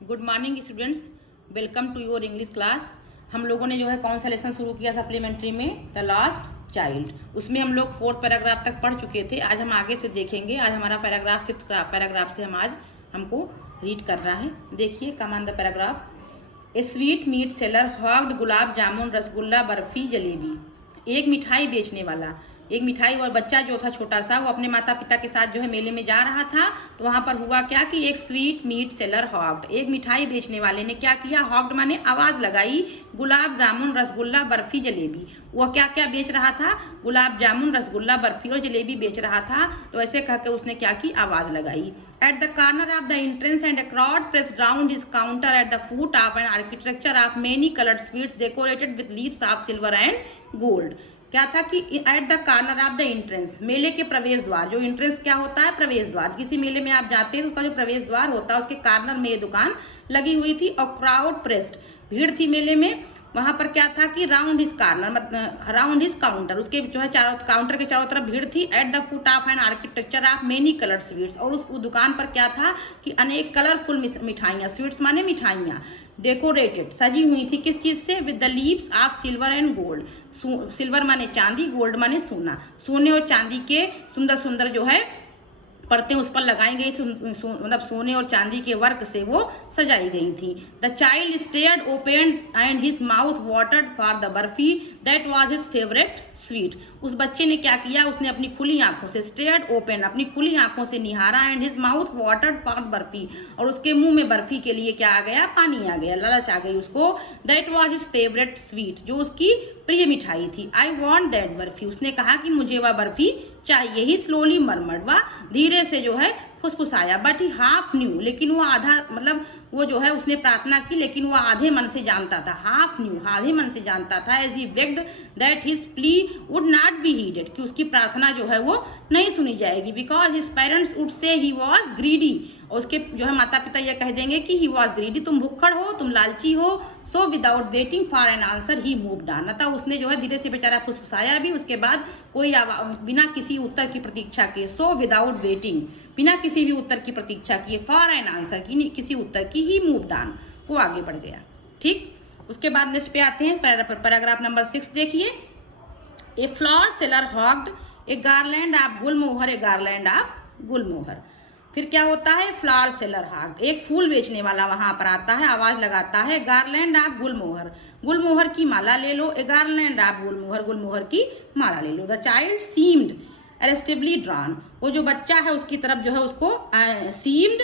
Good morning students, welcome to your English class. हम लोगों ने जो है कौन सा लेसन शुरू किया सप्लीमेंट्री में, द लास्ट चाइल्ड। उसमें हम लोग 4th पैराग्राफ तक पढ़ चुके थे। आज हम आगे से देखेंगे। आज हमारा पैराग्राफ 5th पैराग्राफ से हमको रीड करना है। देखिए, come on the paragraph. A sweetmeat seller hawked gulab jamun rasgulla barfi jalebi. एक मिठाई बेचने वाला, एक मिठाई और बच्चा जो था छोटा सा, वो अपने माता पिता के साथ जो है मेले में जा रहा था। तो वहाँ पर हुआ क्या कि एक स्वीट मीट सेलर हॉग्ड, एक मिठाई बेचने वाले ने क्या किया, हॉग्ड माने आवाज़ लगाई, गुलाब जामुन रसगुल्ला बर्फी जलेबी। वह क्या क्या बेच रहा था, गुलाब जामुन रसगुल्ला बर्फी और जलेबी बेच रहा था। तो ऐसे कहकर उसने क्या की, आवाज़ लगाई। At the corner of the entrance and a crowd pressed round his counter at the foot of an architecture of many coloured sweets decorated with leaves of silver and gold. क्या था कि at the corner of the entrance, मेले के प्रवेश द्वार। जो entrance क्या होता है, प्रवेश द्वार। किसी मेले में आप जाते हैं तो उसका जो प्रवेश द्वार होता है उसके कॉर्नर में ये दुकान लगी हुई थी। और क्राउड प्रेस्ड, भीड़ थी मेले में। वहां पर क्या था कि राउंड हिज कॉर्नर, मतलब राउंड हिज काउंटर, उसके जो है चारों काउंटर के चारों तरफ भीड़ थी। At the foot of an architecture of many coloured sweets, और उस दुकान पर क्या था कि अनेक कलरफुल मिठाइयाँ, स्वीट्स माने मिठाइयाँ, डेकोरेटेड सजी हुई थी। किस चीज़ से, with the leaves of silver and gold. Silver माने चांदी, गोल्ड माने सोना। सोने और चांदी के सुंदर सुंदर जो है परतें उस पर लगाई गई थी, मतलब सोने और चांदी के वर्क से वो सजाई गई थी। The child stared open and his mouth watered for the barfi that was his favourite sweet. उस बच्चे ने क्या किया, उसने अपनी खुली आंखों से, स्टेयर्ड ओपन, अपनी खुली आंखों से निहारा, and his mouth watered for barfi, और उसके मुंह में बर्फी के लिए क्या आ गया, पानी आ गया, लालच आ गई उसको। That was his favourite sweet, जो उसकी प्रिय मिठाई थी। आई वॉन्ट दैट बर्फी, उसने कहा कि मुझे वह बर्फी चाहिए। ही स्लोली मरमर्ड, वह धीरे से जो है फुसफुसाया। बट ही हाफ न्यू, लेकिन वो आधा, मतलब वो जो है उसने प्रार्थना की लेकिन वो आधे मन से जानता था। हाफ न्यू, आधे मन से जानता था। As he begged that his plea would not be heeded, कि उसकी प्रार्थना जो है वो नहीं सुनी जाएगी। Because his parents would say he was greedy, और उसके जो है माता पिता ये कह देंगे कि ही वॉज ग्रीडी, तुम भुक्खड़ हो, तुम लालची हो। So without waiting for an answer he moved on, अतः उसने जो है धीरे से बेचारा फुसफुसाया भी, उसके बाद कोई बिना किसी उत्तर की प्रतीक्षा किए। सो विदाउट वेटिंग, बिना किसी भी उत्तर की प्रतीक्षा किए, फॉर एन आंसर की, किसी उत्तर की, ही मूव्ड ऑन, वो आगे बढ़ गया। ठीक, उसके बाद नेक्स्ट पे आते हैं, पैराग्राफ नंबर 6 देखिए। A flower seller hawked a garland of gulmohar, a garland of gulmohar. फिर क्या होता है, फ्लावर सेलर हॉग्ड, एक फूल बेचने वाला वहां पर आता है, आवाज लगाता है, गार्लैंड ऑफ गुलमोहर, गुलमोहर की माला ले लो। ए गार्लैंड ऑफ गुलमोहर, गुलमोहर की माला ले लो। द चाइल्ड सीम्ड अरेस्टेबली ड्रॉन, वो जो बच्चा है उसकी तरफ जो है उसको सीम्ड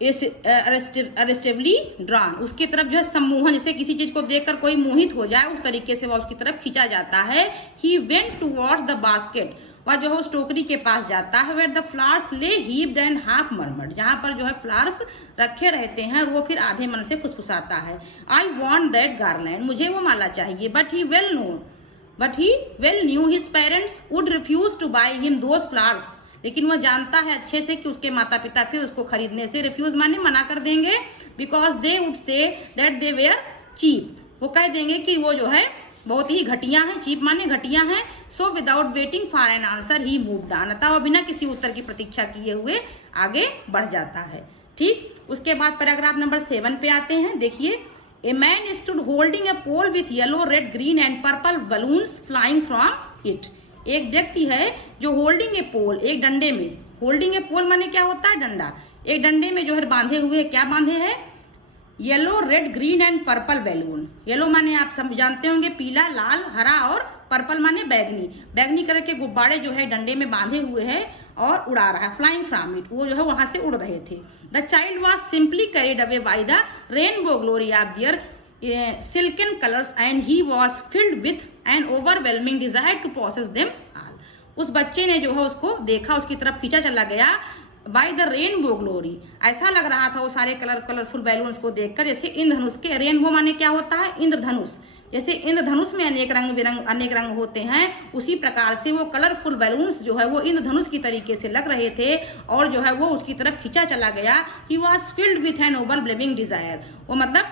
अरेस्टेबली ड्रॉन, उसकी तरफ जो है सम्मोहन, जैसे किसी चीज को देखकर कोई मोहित हो जाए उस तरीके से वह उसकी तरफ खींचा जाता है। He went towards the basket, वह जो है उस टोकरी के पास जाता है। वेयर द फ्लावर्स ले हीप्ड एंड हाफ मरमर्ड, जहाँ पर जो है फ्लावर्स रखे रहते हैं और वो फिर आधे मन से फुसफुसाता है। आई वॉन्ट दैट गार्लैंड, मुझे वो माला चाहिए। But he well knew his parents would refuse to buy him those flowers, लेकिन वह जानता है अच्छे से कि उसके माता पिता फिर उसको खरीदने से, रिफ्यूज माने मना कर देंगे। Because they would say that they were cheap, वो कह देंगे कि वो जो है बहुत ही घटिया है, चीप माने घटिया है। So without waiting for an answer he moved on, अतः वो बिना किसी उत्तर की प्रतीक्षा किए हुए आगे बढ़ जाता है। ठीक, उसके बाद पैराग्राफ नंबर 7 पे आते हैं। देखिए, a man stood holding a pole with yellow red green and purple balloons flying from it. एक व्यक्ति है जो होल्डिंग ए पोल, एक डंडे में, होल्डिंग ए पोल माने क्या होता है, डंडा, एक डंडे में जो है बांधे हुए, क्या बांधे हैं, yellow red green and purple balloon. Yellow माने आप सब जानते होंगे पीला, लाल, हरा, और पर्पल माने बैगनी। बैगनी कलर के गुब्बारे जो है डंडे में बांधे हुए हैं और उड़ा रहा है, फ्लाइंग फ्रॉम इट, वो जो है वहां से उड़ रहे थे। The child was simply carried away by the rainbow glory of their silken colours and he was filled with an overwhelming desire to possess them all. उस बच्चे ने जो है उसको देखा, उसकी तरफ खींचा चला गया, बाय द रेनबो ग्लोरी, ऐसा लग रहा था वो सारे कलरफुल बैलून्स को देखकर जैसे इंद्रधनुष के, रेनबो माने क्या होता है, इंद्रधनुष, जैसे इंद्रधनुष में अनेक रंग होते हैं, उसी प्रकार से वो कलरफुल बैलून्स जो है वो इंद्रधनुष की तरीके से लग रहे थे और जो है वो उसकी तरफ खींचा चला गया। He was filled with an overwhelming desire, वो मतलब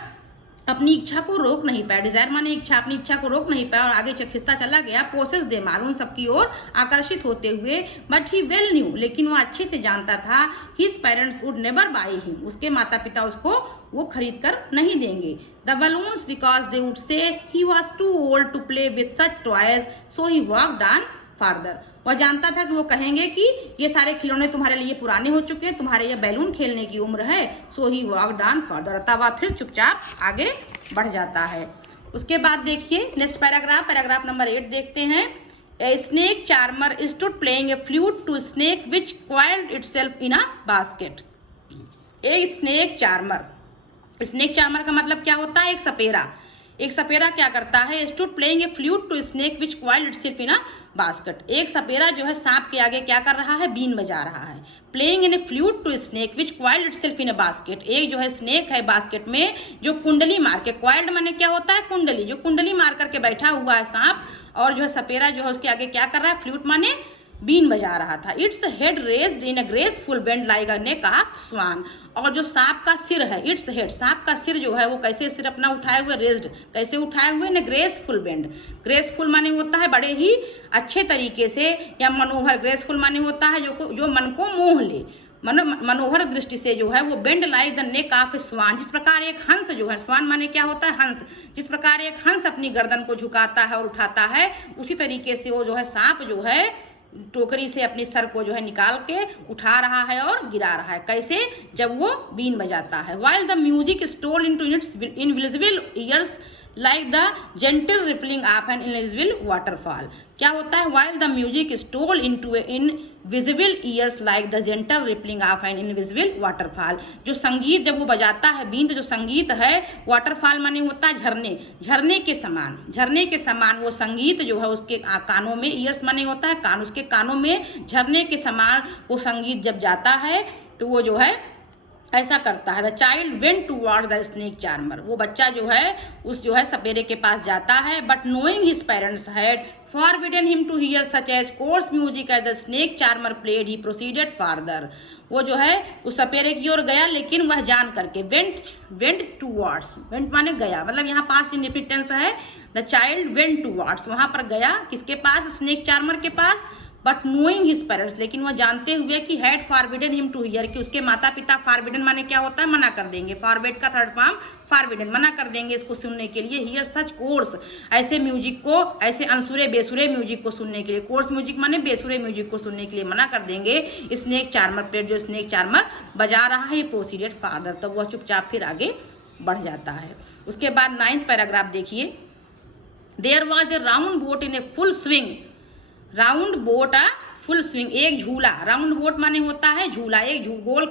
अपनी इच्छा को रोक नहीं पाया, डिजायर माने इच्छा, अपनी इच्छा को रोक नहीं पाया और आगे खिंचता चला गया, पोसेस दे मार उन सबकी ओर आकर्षित होते हुए। बट ही वेल न्यू, लेकिन वो अच्छे से जानता था, his parents would never buy him, उसके माता पिता उसको वो खरीद कर नहीं देंगे। The balloons because they would say he was too old to play with such toys, so he walked on farther. वह जानता था कि वो कहेंगे कि ये सारे खिलौने तुम्हारे लिए पुराने हो चुके हैं, तुम्हारे ये बैलून खेलने की उम्र है। सो ही वॉकड ऑन फर्दर, तब वह फिर चुपचाप आगे बढ़ जाता है। उसके बाद देखिए नेक्स्ट पैराग्राफ, पैराग्राफ नंबर 8 देखते हैं। A snake charmer stood playing a flute to snake which coiled itself in a basket. A snake charmer, snake charmer का मतलब क्या होता है? एक सपेरा। एक सपेरा क्या करता है? Stood playing a flute to snake which coiled itself in a basket. एक सपेरा जो है सांप के आगे क्या कर रहा है? बीन बजा रहा है। Playing in a flute to snake which coiled itself in a basket. एक जो है स्नेक है बास्केट में जो कुंडली मार के, क्वाइल्ड माने क्या होता है? कुंडली, जो कुंडली मार करके बैठा हुआ है सांप, और जो है सपेरा जो है उसके आगे क्या कर रहा है? फ्लूट माने बीन बजा रहा था। Its head raised in a graceful bend like a neck of swan. और जो सांप का सिर है, इट्स हेड, सांप का सिर जो है वो कैसे सिर अपना उठाए हुए, रेज्ड कैसे उठाए हुए? न ग्रेसफुल बेंड। ग्रेसफुल माने होता है बड़े ही अच्छे तरीके से, या मनोहर। ग्रेसफुल माने होता है जो मन को मोह ले, मनोहर दृष्टि से जो है वो bend like the neck of swan. जिस प्रकार एक हंस जो है, स्वान माने क्या होता है? हंस। जिस प्रकार एक हंस अपनी गर्दन को झुकाता है और उठाता है, उसी तरीके से वो जो है सांप जो है टोकरी से अपनी सर को जो है निकाल के उठा रहा है और गिरा रहा है। कैसे? जब वो बीन बजाता है। While the music stole into its invisible ears like the gentle rippling of an invisible waterfall. क्या होता है? While the music stole into invisible ears like the gentle rippling of an invisible waterfall. जो संगीत जब वो बजाता है been, तो जो संगीत है, वाटरफॉल माने होता है झरने, झरने के समान, झरने के समान वो संगीत जो है उसके कानों में, ईयर्स माने होता है कान, उसके कानों में झरने के समान वो संगीत जब जाता है तो वो जो है ऐसा करता है। The child went toward the snake charmer. वो बच्चा जो है उस जो है सपेरे के पास जाता है। But knowing his parents had forbidden him to hear such as coarse music as the snake charmer played, he proceeded farther. वो जो है उस सपेरे की ओर गया, लेकिन वह जान करके, वेंट टूवर्ड्स, वेंट माने गया, मतलब यहाँ पास्ट इंडेफिनिट टेंस है। द चाइल्ड वेंट टूवर्ड्स, वहां पर गया किसके पास? स्नेक चार्मर के पास। बट नोइंग हिज पेरेंट्स, लेकिन वह जानते हुए कि had forbidden him to hear, कि उसके माता पिता, फॉरबिडन माने क्या होता है? मना कर देंगे। फॉरबिड का थर्ड फॉर्म फॉरबिडन, मना कर देंगे इसको सुनने के लिए। हियर सच कोर्स, ऐसे म्यूजिक को, ऐसे अनसुरे बेसुरे म्यूजिक को सुनने के लिए, कोर्स म्यूजिक माने बेसुरे म्यूजिक को सुनने के लिए मना कर देंगे। स्नेक चार्मर प्लेट, जो स्नेक चार्मर बजा रहा है, प्रोसीडेड फादर, तब वह चुपचाप फिर आगे बढ़ जाता है। उसके बाद 9th पैराग्राफ देखिए। There was a round boat in a full swing, round boat a full swing, एक झूला, राउंड बोट माने होता है झूला, एक गोल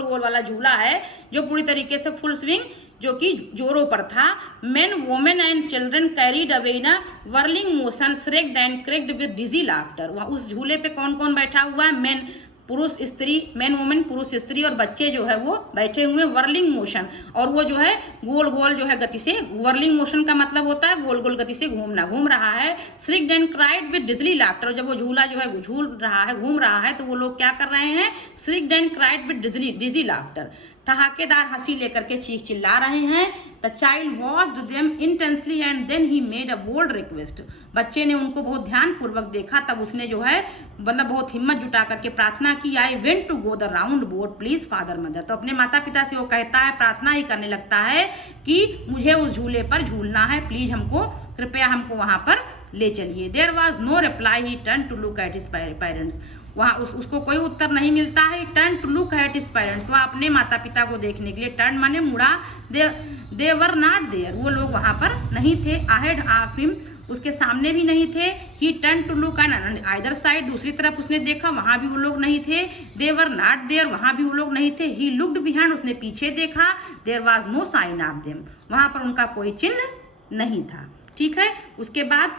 गोल वाला झूला है जो पूरी तरीके से फुल स्विंग, जो कि जोरों पर था। Men women and children carried away in a whirling motion, shrieked and cracked with dizzy laughter. वहाँ उस झूले पे कौन कौन बैठा हुआ है? मेन, पुरुष स्त्री, मैन वुमेन पुरुष स्त्री, और बच्चे जो है वो बैठे हुए वर्लिंग मोशन, और वो जो है गोल गोल जो है गति से, वर्लिंग मोशन का मतलब होता है गोल गोल गति से घूमना, घूम रहा है। श्रिक्ड एंड क्राइड विद डिजली लाफ्टर, जब वो झूला जो है झूल रहा है, घूम रहा है, तो वो लोग क्या कर रहे हैं? Shrieked and cried with dizzy laughter, ठहाकेदार हंसी लेकर के चीख चिल्ला रहे हैं। The child watched them intensely and then he made a bold request. बच्चे ने उनको बहुत ध्यानपूर्वक देखा, तब उसने जो है मतलब बहुत हिम्मत जुटा करके प्रार्थना की। I went to go the round boat please father mother. तो अपने माता पिता से वो कहता है, प्रार्थना ही करने लगता है कि मुझे उस झूले पर झूलना है, प्लीज हमको, कृपया हमको वहां पर ले चलिए। There was no reply, he turn to look at his parents. वहाँ उसको कोई उत्तर नहीं मिलता है। Turn to look at his parents, वह अपने माता पिता को देखने के लिए, टर्न माने मुड़ा, दे वर नॉट देयर, वो लोग वहाँ पर नहीं थे। अहेड ऑफ हिम, उसके सामने भी नहीं थे। He turn to look on either side, दूसरी तरफ उसने देखा, वहाँ भी वो लोग नहीं थे। दे वर नॉट देयर, वहाँ भी वो लोग नहीं थे। ही लुक्ड बिहाइंड, उसने पीछे देखा। There was no sign of them, वहाँ पर उनका कोई चिन्ह नहीं था। ठीक है, उसके बाद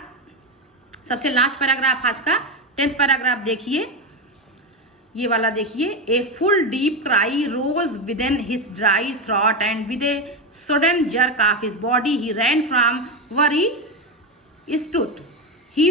सबसे लास्ट पैराग्राफ आज का 10th पैराग्राफ देखिए, ये वाला देखिए। A full deep cry rose within his dry throat and with a sudden jerk of his body he ran from where he stood. He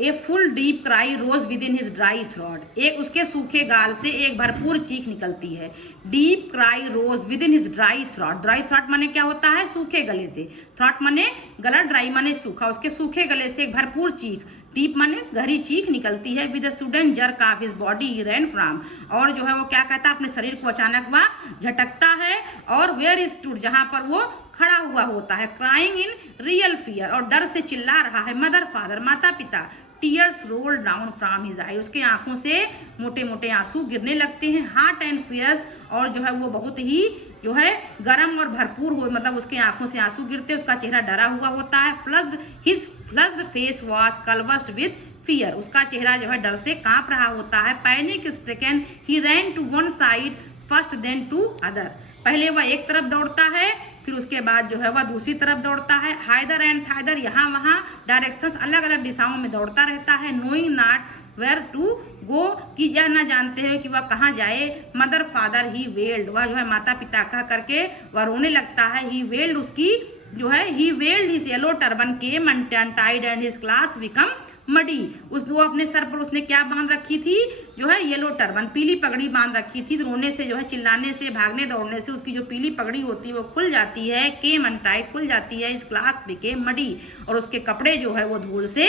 a full deep cry rose within his dry throat, एक उसके सूखे गाल से एक भरपूर चीख निकलती है। Deep cry rose within his dry throat, dry throat माने क्या होता है, सूखे गले से, थ्रॉट माने गला, ड्राई माने सूखा, उसके सूखे गले से एक भरपूर चीख, डीप माने गहरी चीख निकलती है। With sudden jerk of his body he ran from, और जो है वो क्या कहता है, अपने शरीर को अचानक वह झटकता है, और वेयर स्टूड, जहां पर वो खड़ा हुआ होता है, क्राइंग इन रियल फियर, और डर से चिल्ला रहा है, मदर फादर, माता पिता। Tears roll down from his eye, उसके आंखों से मोटे मोटे आंसू गिरने लगते हैं। हार्ट एंड फियर्स, और जो है वो बहुत ही जो है गरम और भरपूर हो, मतलब उसके आंखों से आंसू गिरते, उसका चेहरा डरा हुआ होता है। Flushed, his flushed face was convulsed with fear, उसका चेहरा जो है डर से कांप रहा होता है। Panic stricken he ran to one side first then to other, पहले वह एक तरफ दौड़ता है, फिर उसके बाद जो है वह दूसरी तरफ दौड़ता है। हाइदर एंड थाइदर, यहाँ वहाँ डायरेक्शंस, अलग अलग दिशाओं में दौड़ता रहता है। Knowing not where to go, कि यह ना जानते हैं कि वह कहाँ जाए। मदर फादर ही वेल्ड, वह जो है माता पिता कह करके वह रोने लगता है। ही वेल्ड, उसकी जो है he wailed his yellow turban came untied and his class become muddy, उस वो अपने सर पर उसने क्या बांध रखी थी, जो है येलो टर्बन, पीली पगड़ी बांध रखी थी। रोने से जो है, चिल्लाने से, भागने दौड़ने से उसकी जो पीली पगड़ी होती है वो खुल जाती है। केम अनटाइड, खुल जाती है। इस क्लास बिकेम मडी, और उसके कपड़े जो है वो धूल से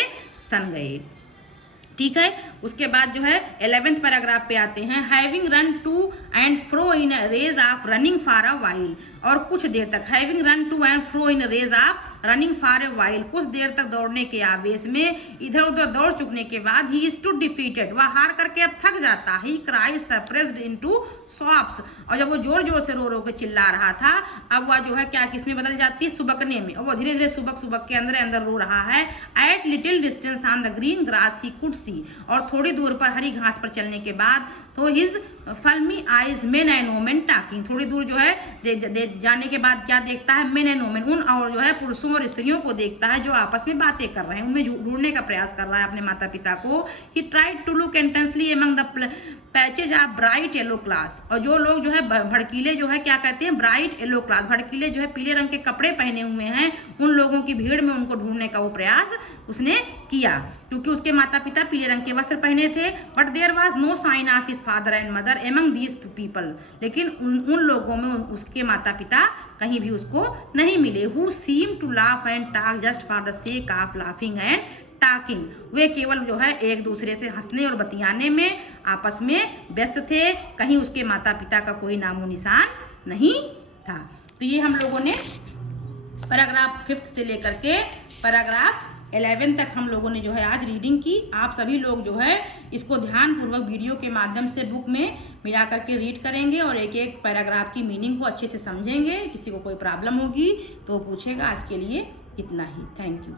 सन गए। ठीक है, उसके बाद जो है 11वें पैराग्राफ पे आते हैं। Having run to and fro in rage of running for a while, और कुछ देर तक, having run to and fro in rage of running for a while, कुछ देर तक दौड़ने के आवेश में इधर उधर दौड़ चुकने के बाद, ही स्टूड डिफीटेड, वह हार करके अब थक जाता। ही क्राइज सप्रेस्ड इनटू सॉफ्स, और जब वो जोर जोर से रो रो के चिल्ला रहा था, अब वह जो है क्या किसमें बदल जाती है, सुबकने में, और वो धीरे धीरे सुबक सुबक के अंदर अंदर रो रहा है। At little distance on the green grass he could see, और थोड़ी दूर पर हरी घास पर चलने के बाद, तो his filmy eyes men and women talking, थोड़ी दूर जो है जाने के बाद क्या देखता है, मेन एंड वोमेन, उन और जो है पुरुषों और स्त्रियों को देखता है जो आपस में बातें कर रहे हैं, उनमें ढूंढने का प्रयास कर रहा है अपने माता पिता को। He tried to look intensely among the patches of bright yellow class, और जो लोग जो है भड़कीले जो है क्या कहते हैं, ब्राइट येलो क्लास, भड़कीले जो है पीले रंग के कपड़े पहने हुए हैं, उन लोगों की भीड़ में उनको ढूंढने का वो प्रयास उसने किया, क्योंकि उसके माता पिता पीले रंग के वस्त्र पहने थे। But there was no sign of his father and mother among these people, लेकिन उन लोगों में उसके माता पिता कहीं भी उसको नहीं मिले। Who seem to laugh and talk just for the sake of laughing and talking, वे केवल जो है एक दूसरे से हंसने और बतियाने में आपस में व्यस्त थे, कहीं उसके माता पिता का कोई नामो निशान नहीं था। तो ये हम लोगों ने पैराग्राफ 5 से लेकर के पैराग्राफ 11 तक हम लोगों ने जो है आज रीडिंग की। आप सभी लोग जो है इसको ध्यानपूर्वक वीडियो के माध्यम से बुक में मिला करके रीड करेंगे और एक एक पैराग्राफ की मीनिंग को अच्छे से समझेंगे। किसी को कोई प्रॉब्लम होगी तो पूछेगा। आज के लिए इतना ही। Thank you.